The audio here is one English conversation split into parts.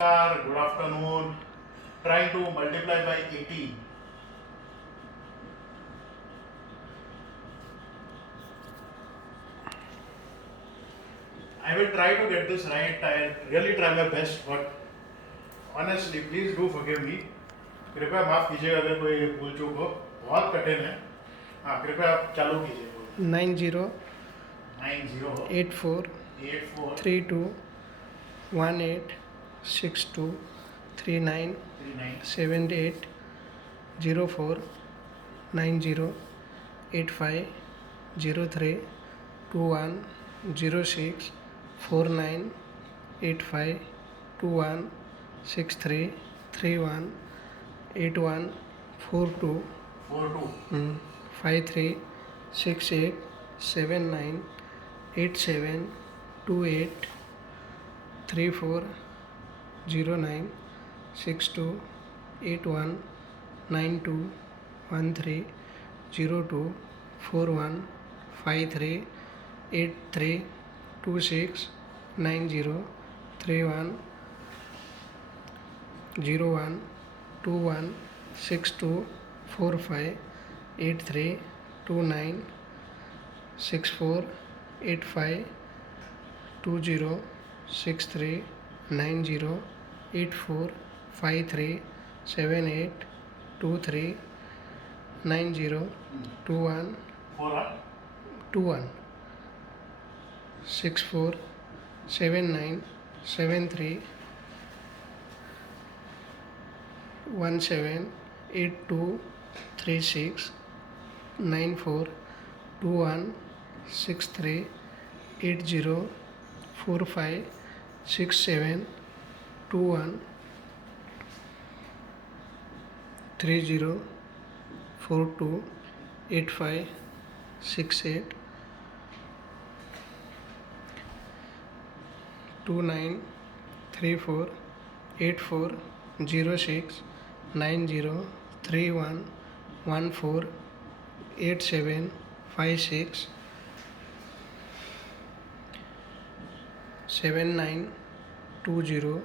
Good afternoon. Trying to multiply by 18. I will try to get this right. I really try my best, but honestly, please do forgive me. कृपया माफ कीजिएगा अगर कोई भूल चूक हो. बहुत कठिन है. हाँ, कृपया आप चालू कीजिए. 90 90 84 84 32 18 62 39 39 78 04 90 85 03 21 06 49 85 21 63 31 81 42 42 53 68 79 87 28 34 09 62 81 92 13 02 41 53 83 26 90 31 01 21 62 45 83 29 64 85 20 63 90 84 53 78 23 90 21 4 21 64 79 73 17 82 36 94 21 63 80 45 67 21 30 42 85 68 29 34 84 06 90 31 14 87 56 79 20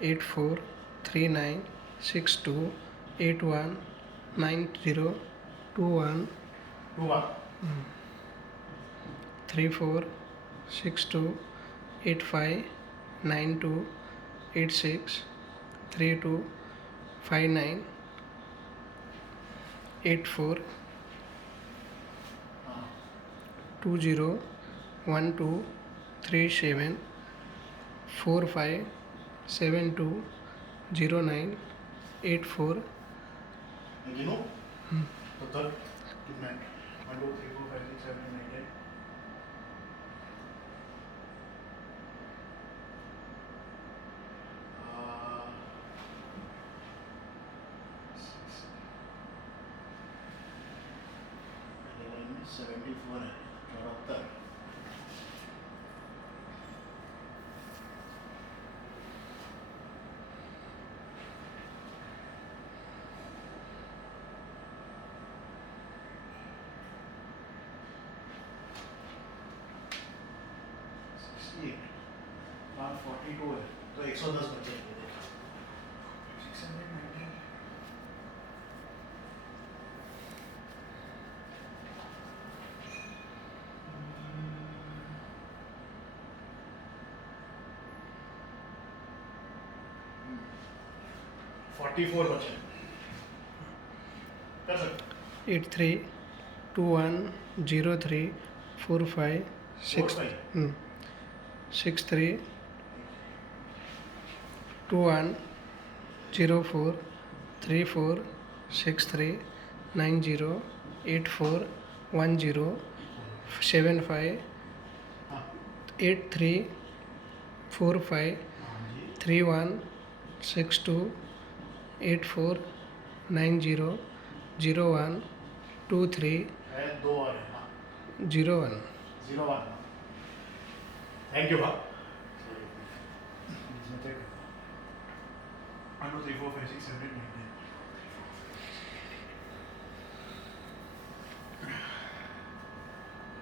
84 39 62 81 90 21 2 34 62 85 92 86 32 59 84 20 12 37 45 72 09 84 You know? तो तब 1 2 3 4 5 6 7 8 9 74 है 74 68 और 42 है तो 110 बचे 690 44 बचे कर सकते 83 21 03 45 6 63 21 04 34 63 90 84 10 75 हाँ 83 45 हाँ जी 31 62 84 90 01 23 है 2 और है हाँ 01 01 थैंक यू हाँ 1 2 3 4 5 6 7 8 9 10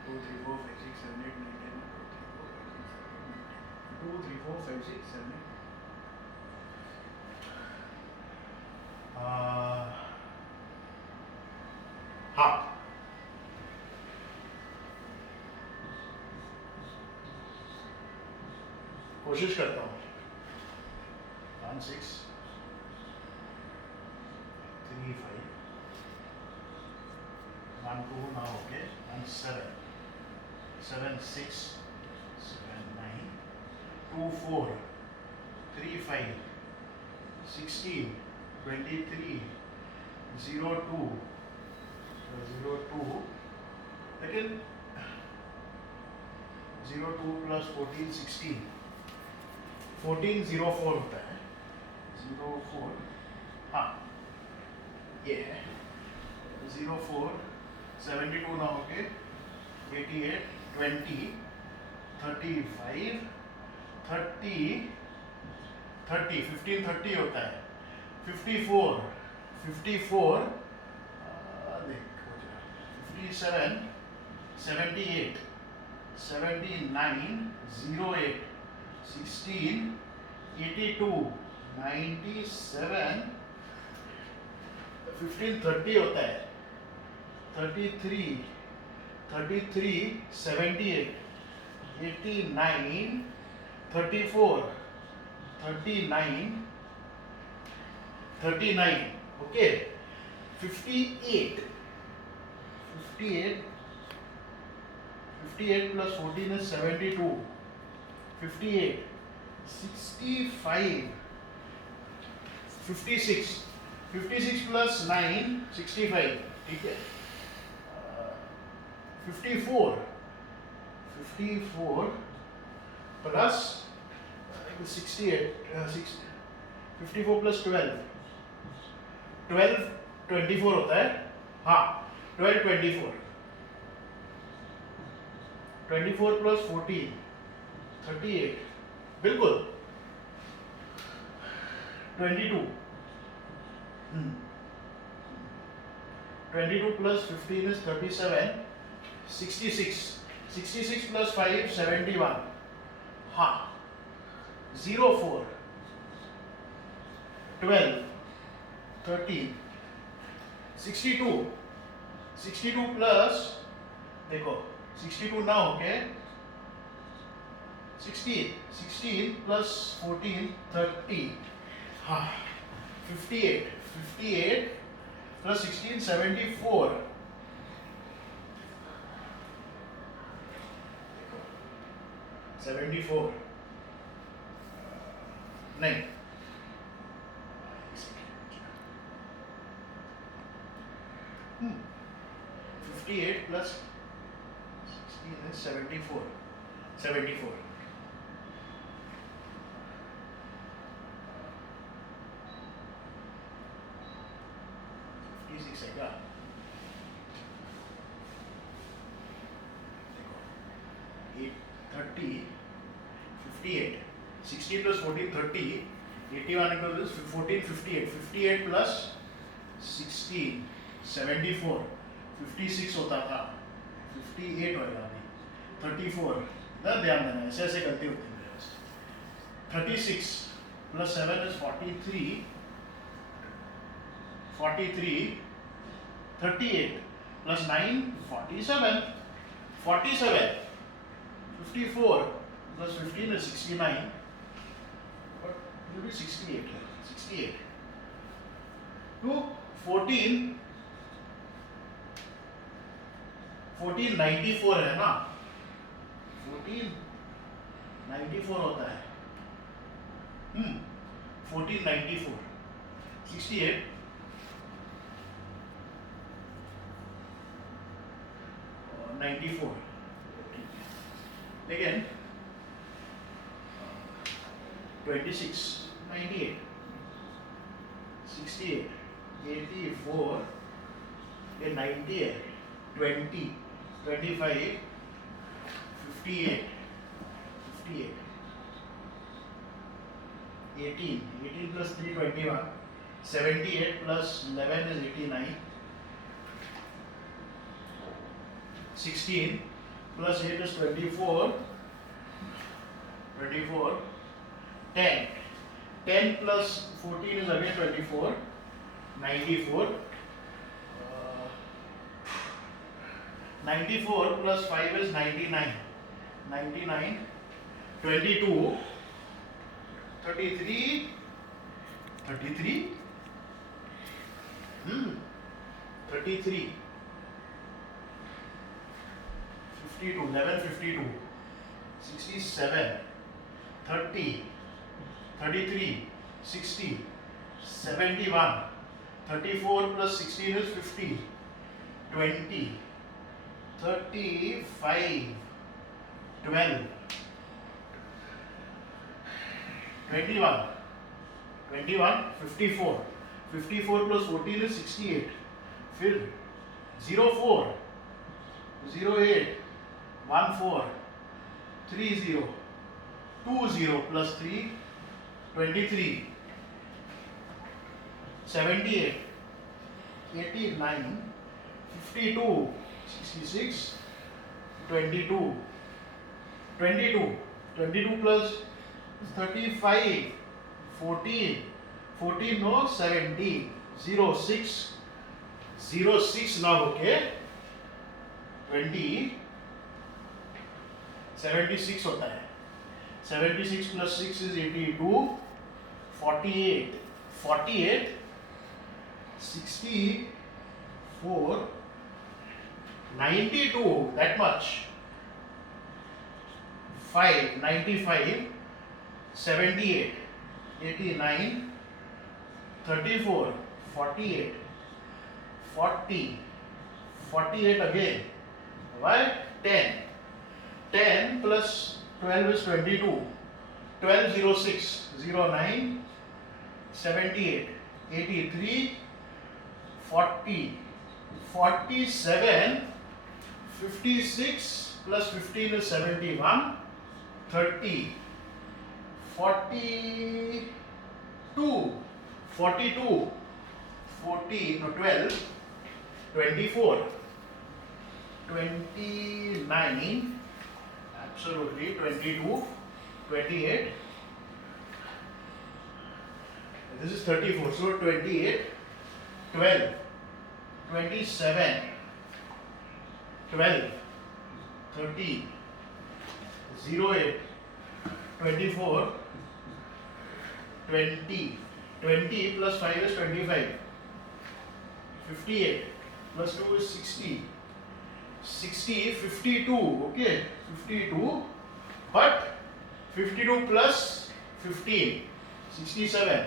2 3 4 5 6 7 8 9 10 2 3 4 5 6 7 8 कोशिश करता हूँ. 1 6 3 5 1 2 now, okay, 1 7 7 6 7 9 2 4 3 5 16 23 0 2 0 2 again 0 2 plus 14 16 14 0 4 होता है 0 4 हाँ ये है 0 4 72 ना होके 88 20 35 30 30 15 30 होता है 54 54 देख 57 78 79 08 16 82 97 15 30 होता है 33 33 78 89 34 39 39 okay 58 58 58 plus 14 is 72 58 65 56 56 plus 9 65 ठीक है 54 54 plus 68 54 plus 12 12 24 होता है हाँ 12 24 24 plus 14 38 बिल्कुल 22 22 plus 15 is 37 66 66 plus 5 71 हाँ 0 4 12 13 62 62 plus देखो 62 ना होके 16 plus 14 30 हाँ 58 plus 16 74 74 नहीं 58 plus 16 is 74 74 56 है क्या 30 58 16 plus 14 30 81 equals 14 58 58 plus 16 74 56 होता था 58 होगा अभी 34 इधर ध्यान देना ऐसे ऐसे गलती होती है मेरे से 36 plus 7 is 43 38 plus 9 47 47 54 plus 15 is 69 but it will be 68 68 to 14 94 है ना 94 होता है 94 68 94 again 26 98 68 84 ये 90 है 20 25 58 18 plus 3 21 78 plus 11 is 89 16 plus 8 is 24 10 plus 14 is again 24 94 94 plus 5 is 99 22 33, 33, 33, 52, 11, 52, 67, 30, 33, 60, 71, 34 plus 16 is 50, 20, 35, 12, 21, 21, 54, 54 plus 14 is 68, फिर 04, 08, 14, 30, 20 plus 3, 23, 78, 89, 52, 66, 22, 22, 22 plus 35, 14, 14 no 17, 06, 06 now, okay, 20, 76 होता है, 76 plus 6 is 82, 48, 48, 64, 92, that much, 5, 95, 78, 89, 34, 48, 40, 48 again. Why? 10. 10 plus 12 is 22. 12, 06, 09, 78, 83, 40, 47, 56 plus 15 is 71, 30, 42, 42, 40, no 12, 24, 29, absolutely 22, 28, this is 34, so 28, 12, 27, 12, 13, 08, 24, 20, 20 plus 5 is 25, 58 plus 2 is 60, 60, 52, okay, 52, but 52 plus 15, 67,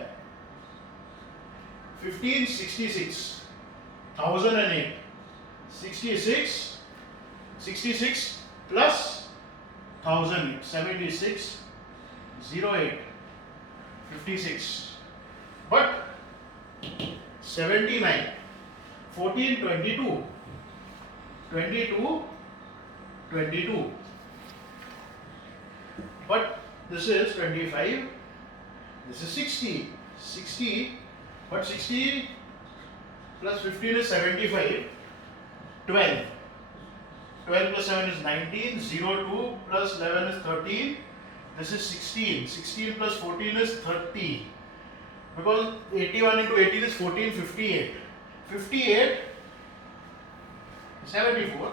15, 66, 1008, 66, 66 plus 1008, 76, 08, 56, but 79, 14, 22, 22, 22, but this is 25, this is 60, 60, but 60 plus 15 is 75, 12, 12 plus 7 is 19, 02 plus 11 is 13, this is 16, 16 plus 14 is 30, because 81 into 18 is 14, 58, 58, 74,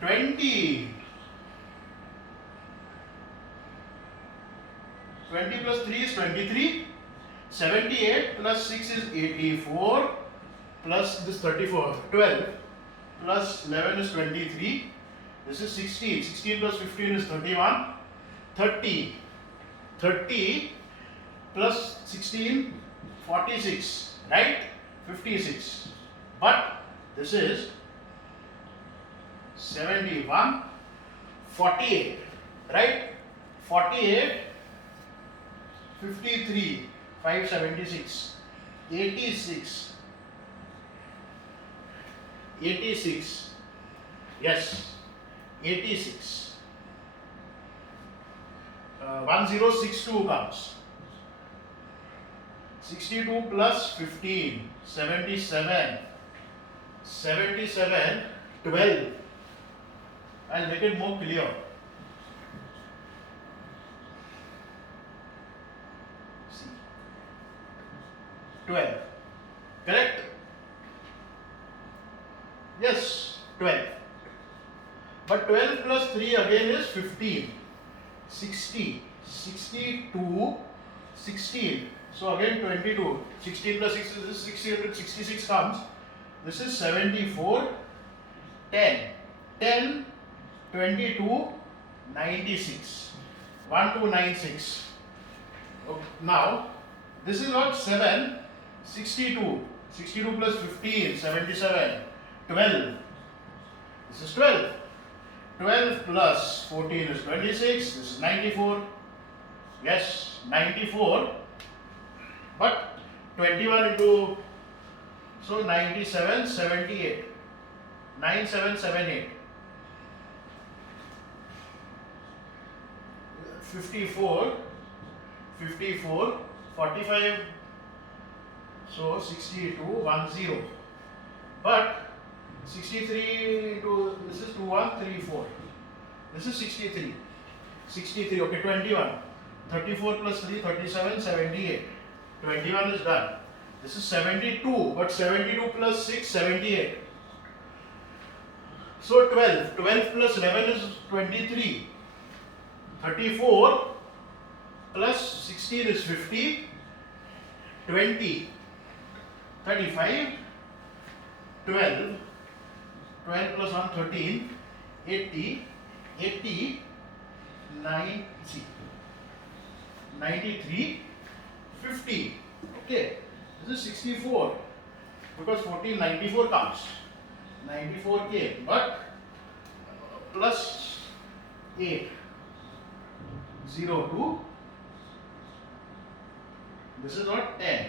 20, 20 plus 3 is 23, 78 plus 6 is 84, plus this 34, 12 plus 11 is 23, this is 16, 16 plus 15 is 31, 30, 30 plus 16, 46, right, 56, but this is 71, 48, right, 48, 53, 576, 86, 86, yes, 86, 1062 comes, 62 plus 15, 77, 77, 12, I'll make it more clear. See, 12, correct? Yes, 12. But 12 plus 3 again is 15. 60, 62 16. So again 22. 16 plus 6 is 666 comes. This is 74. 10. 10, 22, 96. 1296. Okay, now this is what 7, 62. 62 plus 15, 77. 12. This is 12. 12 plus 14 is 26. This is 94. Yes, 94. But 21 into, so 97, 78. 9778. 54, 54, 45. So 62, 10. But 63 into, this is 2134. This is 63. 63, okay, 21. 34 plus 3, 37, 78. 21 is done. This is 72, but 72 plus 6, 78. So 12. 12 plus 11 is 23. 34 plus 16 is 50. 20. 35. 12. 12 plus 1, 13. 80. 80. 93. 50. Okay. This is 64. Because 1494 comes. 94 came, but plus 8, 0, 2. This is not 10.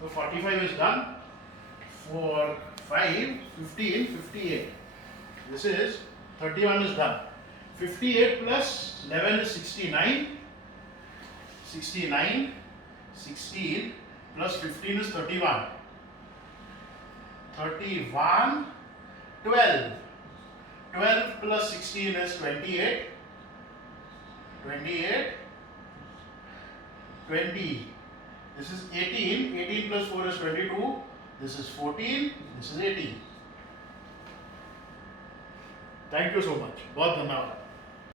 So 45 is done. 4, 5, 15, 58. This is 31 is done. 58 plus 11 is 69. 69, 16 plus 15 is 31. 31, 12. 12 plus 16 is 28. 28, 20. This is 18. 18 plus 4 is 22. This is 14. This is 18. Thank you so much. बहुत धन्यवाद.